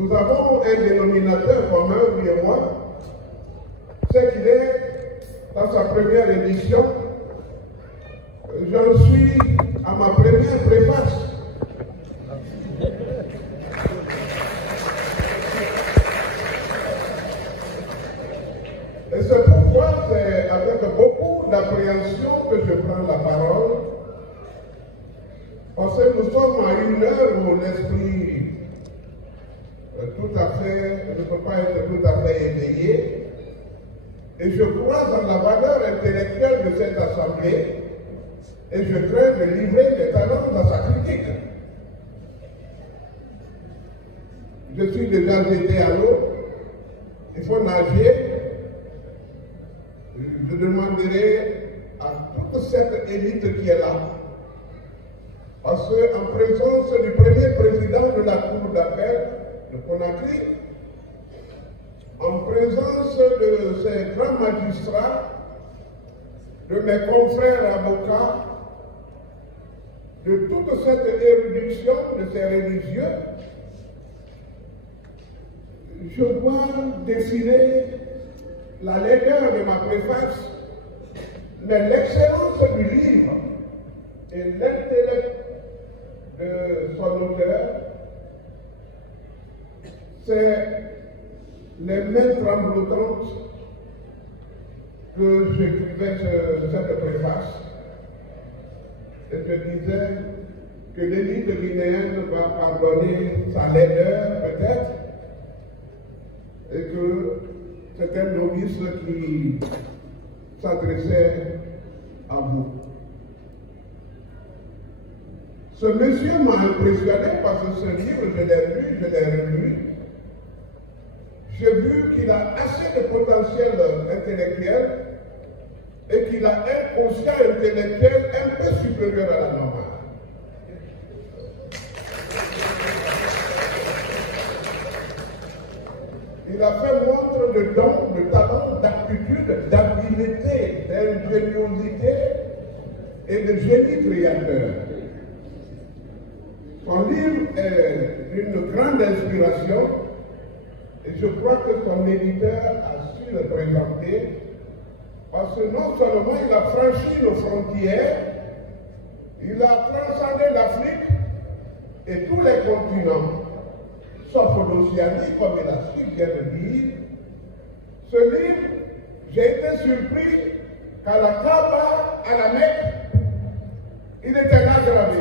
nous avons un dénominateur commun, lui et moi, c'est qu'il est dans sa première édition. J'en suis à ma première préface. Et c'est pourquoi c'est avec beaucoup d'appréhension que je prends la parole. Parce que nous sommes à une heure où l'esprit tout à fait, ne peut pas être tout à fait éveillé. Et je crois dans la valeur intellectuelle de cette assemblée et je crains de livrer mes talents dans sa critique. Je suis déjà jeté à l'eau, il faut nager. Je demanderai à toute cette élite qui est là, parce qu'en présence du premier président de la Cour d'appel de Conakry, en présence de ces grands magistrats, de mes confrères avocats, de toute cette érudition de ces religieux, je vois défiler la laideur de ma préface, mais l'excellence du livre et l'intellect de son auteur, c'est les mains tremblotantes que j'écrivais cette préface. Et je disais que l'élite guinéenne va pardonner sa laideur peut-être, et que c'est un novice qui s'adressait à vous. Ce monsieur m'a impressionné parce que ce livre, je l'ai lu, je l'ai relu. J'ai vu qu'il a assez de potentiel intellectuel et qu'il a un conscient intellectuel un peu supérieur à la normale. Il a fait montre de dons, de talent, d'aptitude, d'habileté, d'ingéniosité et de génie créateur. Son livre est d'une grande inspiration et je crois que son éditeur a su le présenter parce que non seulement il a franchi nos frontières, il a transcendé l'Afrique et tous les continents, sauf l'Océanie, comme il a si bien le dire. Ce livre, j'ai été surpris qu'à la Kaaba, à la Mecque, il était là gravé.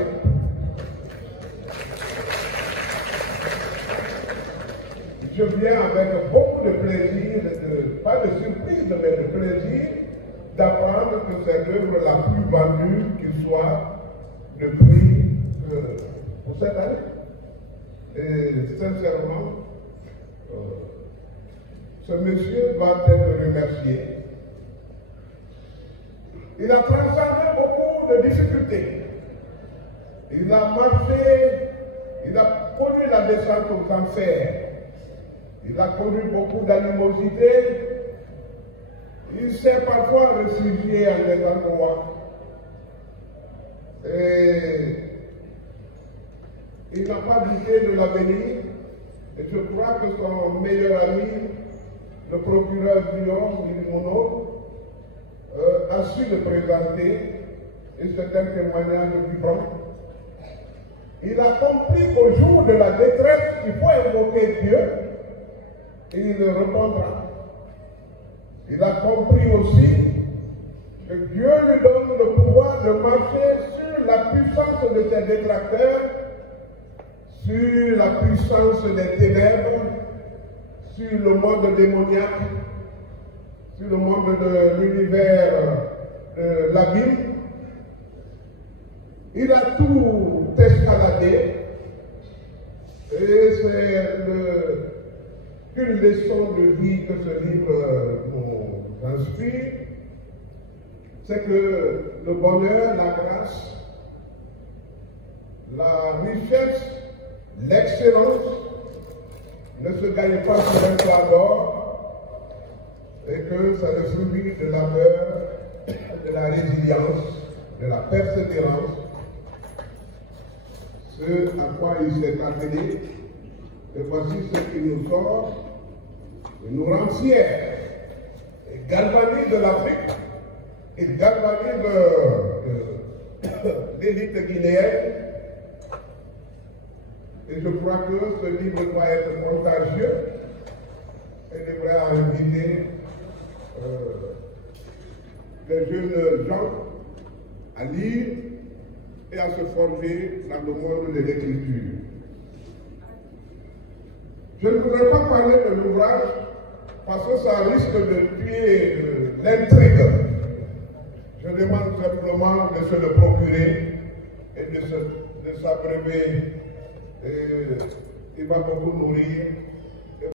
Je viens avec beaucoup de plaisir, pas de surprise, mais de plaisir, d'apprendre que c'est l'œuvre la plus vendue qui soit depuis pour cette année. Et sincèrement, ce monsieur doit être remercié. Il a transcendé beaucoup de difficultés. Il a marché, il a connu la descente aux enfers. Il a connu beaucoup d'animosité. Il s'est parfois réfugié en des endroits. Et il n'a pas douté de l'avenir. Et je crois que son meilleur ami, le procureur Guillaume Milimono, a su le présenter. Et c'est un témoignage vivant. Il a compris qu'au jour de la détresse, il faut invoquer Dieu. Et il répondra. Il a compris aussi que Dieu lui donne le pouvoir de marcher sur la puissance de ses détracteurs, sur la puissance des ténèbres, sur le monde démoniaque, sur le monde de l'univers de l'abîme. Il a tout escaladé et c'est une leçon de vie que ce livre nous inspire, c'est que le bonheur, la grâce, la richesse, l'excellence ne se gagne pas sur un plat d'or et que c'est le fruit de labeur, de la résilience, de la persévérance, ce à quoi il s'est appelé Et voici ce qui nous sort, et nous rend fiers, et galvanise de l'Afrique, et galvanise l'élite guinéenne. Et je crois que ce livre doit être contagieux et devrait inviter les jeunes gens à lire et à se forger dans le monde de l'écriture. Je ne voudrais pas parler de l'ouvrage parce que ça risque de tuer l'intrigue. Je demande simplement de se le procurer et de s'abreuver. Il va beaucoup nourrir